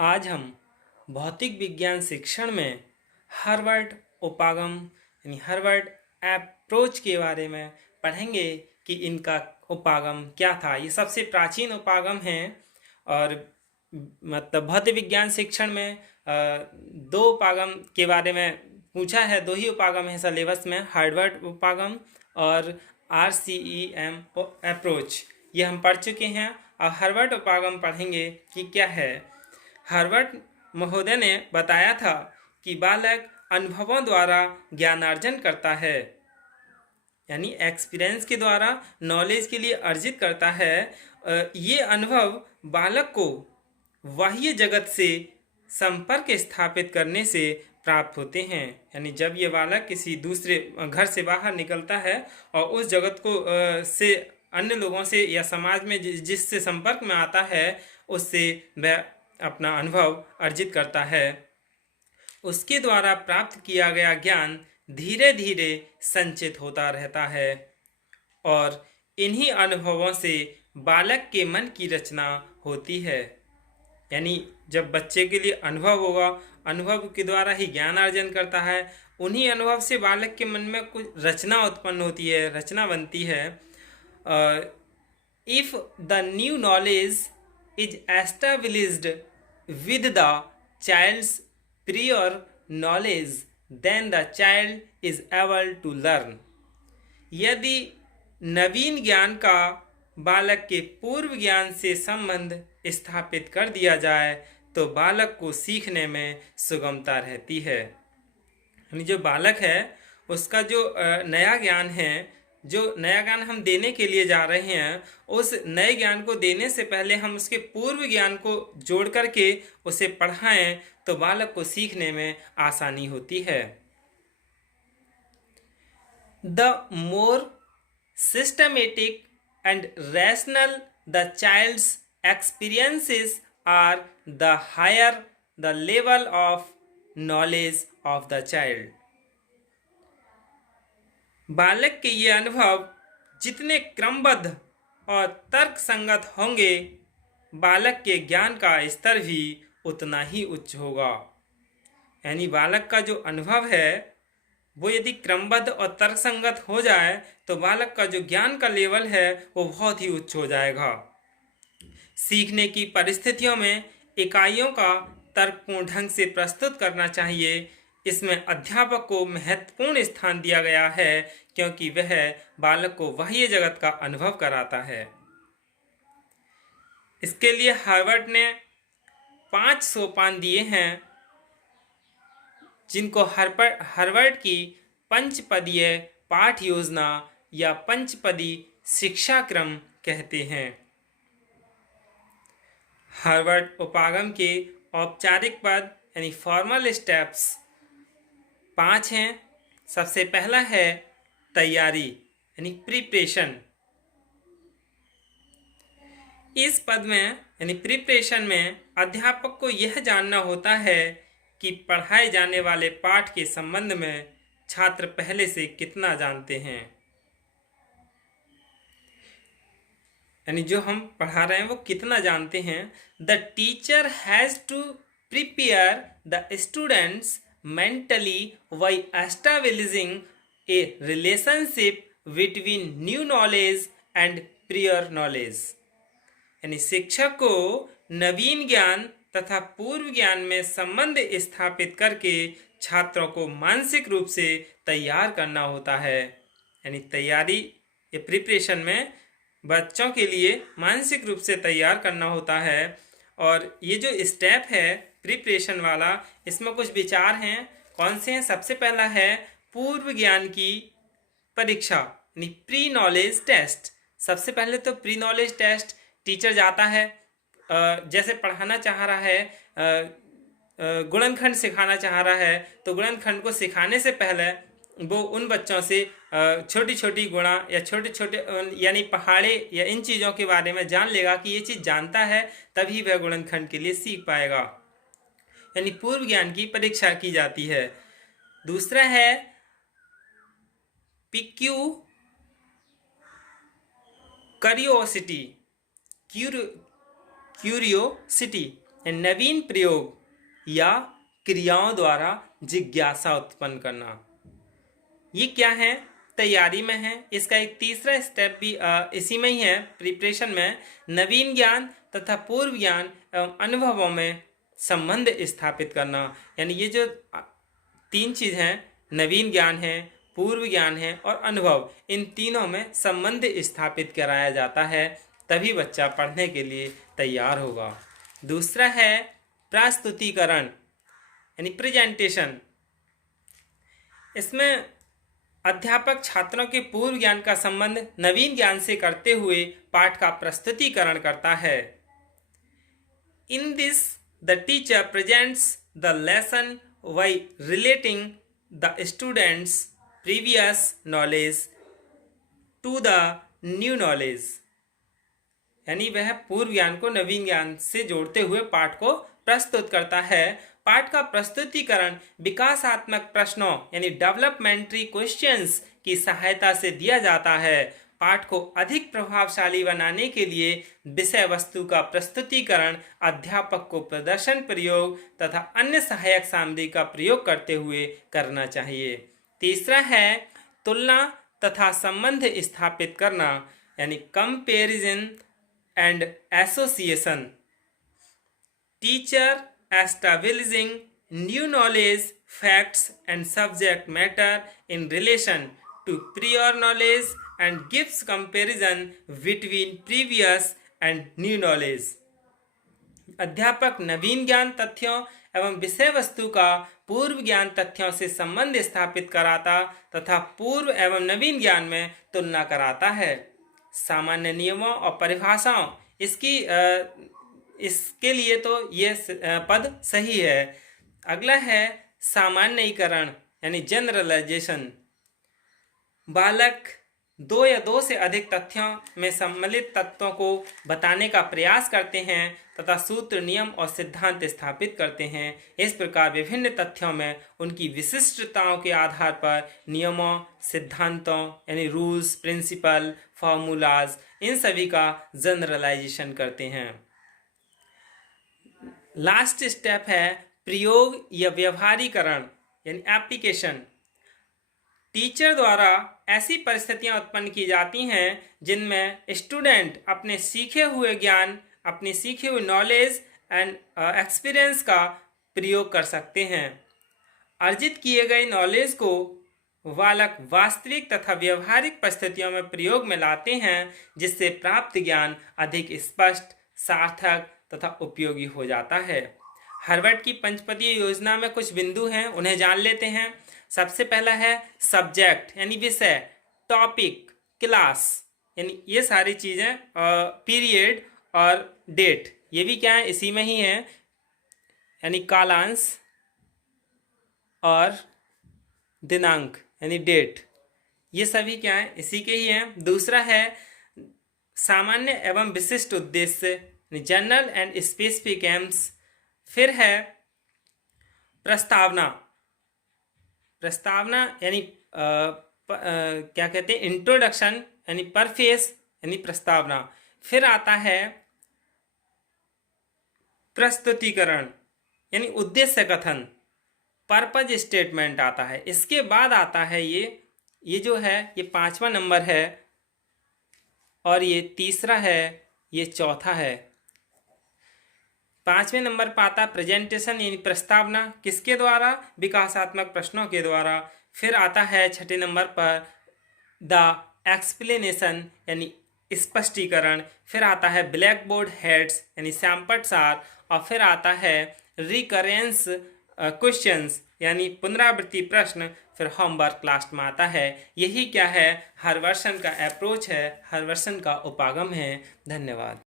आज हम भौतिक विज्ञान शिक्षण में हार्वर्ड उपागम हार्वर्ड अप्रोच के बारे में पढ़ेंगे कि इनका उपागम क्या था। ये सबसे प्राचीन उपागम है और मतलब भौतिक विज्ञान शिक्षण में दो उपागम के बारे में पूछा है। दो ही उपागम है सिलेबस में, हार्वर्ड उपागम और RCEM अप्रोच। ये हम पढ़ चुके हैं। अब हार्वर्ड उपागम पढ़ेंगे कि क्या है। हार्वर्ड महोदय ने बताया था कि बालक अनुभवों द्वारा ज्ञानार्जन करता है, यानी एक्सपीरियंस के द्वारा नॉलेज के लिए अर्जित करता है। ये अनुभव बालक को बाह्य जगत से संपर्क स्थापित करने से प्राप्त होते हैं। यानी जब ये बालक किसी दूसरे घर से बाहर निकलता है और उस जगत को से अन्य लोगों से या समाज में जिससे संपर्क में आता है, उससे वह अपना अनुभव अर्जित करता है। उसके द्वारा प्राप्त किया गया ज्ञान धीरे धीरे संचित होता रहता है और इन्हीं अनुभवों से बालक के मन की रचना होती है। यानी जब बच्चे के लिए अनुभव होगा, अनुभव के द्वारा ही ज्ञान अर्जन करता है। उन्हीं अनुभव से बालक के मन में कुछ रचना उत्पन्न होती है, रचना बनती है। If the new knowledge is established with the child's prior knowledge, then the child is able to learn। यदि नवीन ज्ञान का बालक के पूर्व ज्ञान से संबंध स्थापित कर दिया जाए तो बालक को सीखने में सुगमता रहती है। यानी जो बालक है उसका जो नया ज्ञान है, जो नया ज्ञान हम देने के लिए जा रहे हैं, उस नए ज्ञान को देने से पहले हम उसके पूर्व ज्ञान को जोड़ करके उसे पढ़ाएं तो बालक को सीखने में आसानी होती है। The more systematic and rational the child's experiences are the higher the level of knowledge of the child. बालक के ये अनुभव जितने क्रमबद्ध और तर्क संगत होंगे, बालक के ज्ञान का स्तर भी उतना ही उच्च होगा। यानी बालक का जो अनुभव है वो यदि क्रमबद्ध और तर्कसंगत हो जाए तो बालक का जो ज्ञान का लेवल है वो बहुत ही उच्च हो जाएगा। सीखने की परिस्थितियों में इकाइयों का तर्कपूर्ण ढंग से प्रस्तुत करना चाहिए। इसमें अध्यापक को महत्वपूर्ण स्थान दिया गया है क्योंकि वह बालक को बाह्य जगत का अनुभव कराता है। इसके लिए हार्वर्ड ने 5 सोपान दिए हैं जिनको हार्वर्ड की पंचपदीय पाठ योजना या पंचपदी शिक्षा क्रम कहते हैं। हार्वर्ड उपागम के औपचारिक पद यानी फॉर्मल स्टेप्स 5 हैं। सबसे पहला है तैयारी यानी प्रिपरेशन। इस पद में यानी प्रिपरेशन में अध्यापक को यह जानना होता है कि पढ़ाए जाने वाले पाठ के संबंध में छात्र पहले से कितना जानते हैं। यानी जो हम पढ़ा रहे हैं वो कितना जानते हैं। The teacher has to prepare the students mentally by establishing a relationship between new knowledge and prior knowledge. यानी शिक्षक को नवीन ज्ञान तथा पूर्व ज्ञान में संबंध स्थापित करके छात्रों को मानसिक रूप से तैयार करना होता है। यानी तैयारी या प्रिपरेशन में बच्चों के लिए मानसिक रूप से तैयार करना होता है। और ये जो स्टेप है प्रिपरेशन वाला, इसमें कुछ विचार हैं। कौन से हैं? सबसे पहला है पूर्व ज्ञान की परीक्षा यानी प्री नॉलेज टेस्ट। सबसे पहले तो प्री नॉलेज टेस्ट टीचर जाता है, जैसे पढ़ाना चाह रहा है, गुणनखंड सिखाना चाह रहा है तो गुणनखंड को सिखाने से पहले वो उन बच्चों से छोटी छोटी गुणा या छोटे छोटे यानी पहाड़े या इन चीज़ों के बारे में जान लेगा कि ये चीज़ जानता है, तभी वह गुणनखंड के लिए सीख पाएगा। यानी पूर्व ज्ञान की परीक्षा की जाती है। दूसरा है पिक्यू क्यूरियोसिटी नवीन प्रयोग या क्रियाओं द्वारा जिज्ञासा उत्पन्न करना। ये क्या है? तैयारी में है। इसका एक तीसरा स्टेप भी इसी में ही है, प्रिपरेशन में। नवीन ज्ञान तथा पूर्व ज्ञान एवं अनुभवों में संबंध स्थापित करना। यानी ये जो तीन चीज हैं, नवीन ज्ञान है, पूर्व ज्ञान है और अनुभव, इन तीनों में संबंध स्थापित कराया जाता है, तभी बच्चा पढ़ने के लिए तैयार होगा। दूसरा है प्रस्तुतिकरण यानी प्रेजेंटेशन। इसमें अध्यापक छात्रों के पूर्व ज्ञान का संबंध नवीन ज्ञान से करते हुए पाठ का प्रस्तुतिकरण करता है। In this the teacher presents the lesson by relating the students' previous knowledge to the new knowledge। यानी वह पूर्व ज्ञान को नवीन ज्ञान से जोड़ते हुए पाठ को प्रस्तुत करता है। पाठ का प्रस्तुतिकरण विकासात्मक प्रश्नों यानी डेवलपमेंटरी क्वेश्चंस की सहायता से दिया जाता है। पाठ को अधिक प्रभावशाली बनाने के लिए विषय वस्तु का प्रस्तुतिकरण अध्यापक को प्रदर्शन प्रयोग तथा अन्य सहायक सामग्री का प्रयोग करते हुए करना चाहिए। तीसरा है तुलना तथा संबंध स्थापित करना यानी comparison and association. Teacher establishing new knowledge facts and subject matter in relation to prior knowledge and gives comparison between previous and new knowledge। अध्यापक नवीन ज्ञान तथ्यों एवं विषय वस्तु का पूर्व ज्ञान तथ्यों से संबंध स्थापित कराता तथा पूर्व एवं नवीन ज्ञान में तुलना कराता है। सामान्य नियमों और परिभाषाओं इसके लिए तो ये पद सही है। अगला है सामान्यीकरण यानी जनरलाइजेशन। बालक दो या दो से अधिक तथ्यों में सम्मिलित तत्वों को बताने का प्रयास करते हैं तथा सूत्र, नियम और सिद्धांत स्थापित करते हैं। इस प्रकार विभिन्न तथ्यों में उनकी विशिष्टताओं के आधार पर नियमों, सिद्धांतों यानी रूल्स, प्रिंसिपल, फॉर्मूलाज, इन सभी का जनरलाइजेशन करते हैं। लास्ट स्टेप है प्रयोग या व्यवहारीकरण यानी एप्लीकेशन। टीचर द्वारा ऐसी परिस्थितियां उत्पन्न की जाती हैं जिनमें स्टूडेंट अपने सीखे हुए ज्ञान, अपनी सीखे हुए नॉलेज एंड एक्सपीरियंस का प्रयोग कर सकते हैं। अर्जित किए गए नॉलेज को बालक वास्तविक तथा व्यवहारिक परिस्थितियों में प्रयोग में लाते हैं, जिससे प्राप्त ज्ञान अधिक स्पष्ट, सार्थक तथा उपयोगी हो जाता है। हार्वर्ड की पंचपदीय योजना में कुछ बिंदु हैं, उन्हें जान लेते हैं। सबसे पहला है सब्जेक्ट यानी विषय, टॉपिक, क्लास यानी ये सारी चीज़ें, पीरियड और डेट, ये भी क्या है, इसी में ही है, यानी कालांश और दिनांक यानी डेट, ये सभी क्या है, इसी के ही हैं। दूसरा है सामान्य एवं विशिष्ट उद्देश्य जनरल एंड स्पेसिफिक एम्स। फिर है प्रस्तावना। प्रस्तावना यानी क्या कहते हैं, इंट्रोडक्शन यानी परफेस यानी प्रस्तावना। फिर आता है प्रस्तुतिकरण यानी उद्देश्य कथन, पर्पज स्टेटमेंट आता है। इसके बाद आता है ये जो है, ये 5वां नंबर है और ये तीसरा है, ये चौथा है। 5वें नंबर पर आता है प्रेजेंटेशन यानी प्रस्तावना, किसके द्वारा, विकासात्मक प्रश्नों के द्वारा। फिर आता है 6ठे नंबर पर द एक्सप्लेनेशन यानी स्पष्टीकरण। फिर आता है ब्लैक बोर्ड हेड्स यानी सैंपट सार। और फिर आता है रिकरेंस क्वेश्चंस यानी पुनरावृत्ति प्रश्न। फिर होमवर्क लास्ट में आता है। यही क्या है, हर वर्षन का अप्रोच है, हर वर्षन का उपागम है। धन्यवाद।